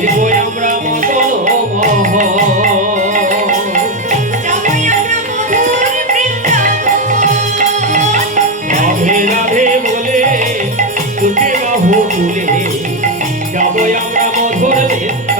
ফিরবো আমরা মদন রাধে রাধে বলে তুমি বাহু তুলে যাব আমরা মধুর বৃন্দ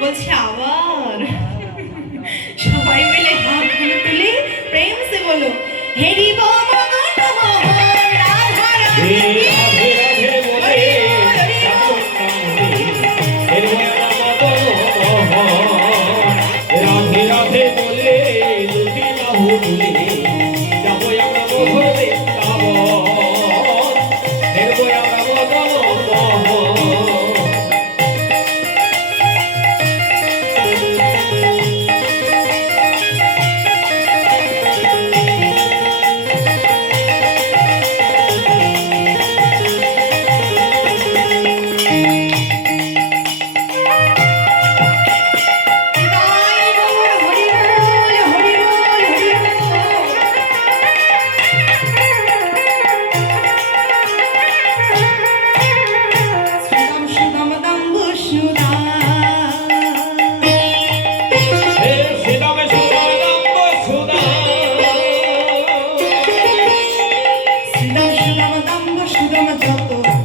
বলছে আবার সবাই মিলে হাত তুলে তুলে প্রেম বলো হেরি vida me atrapou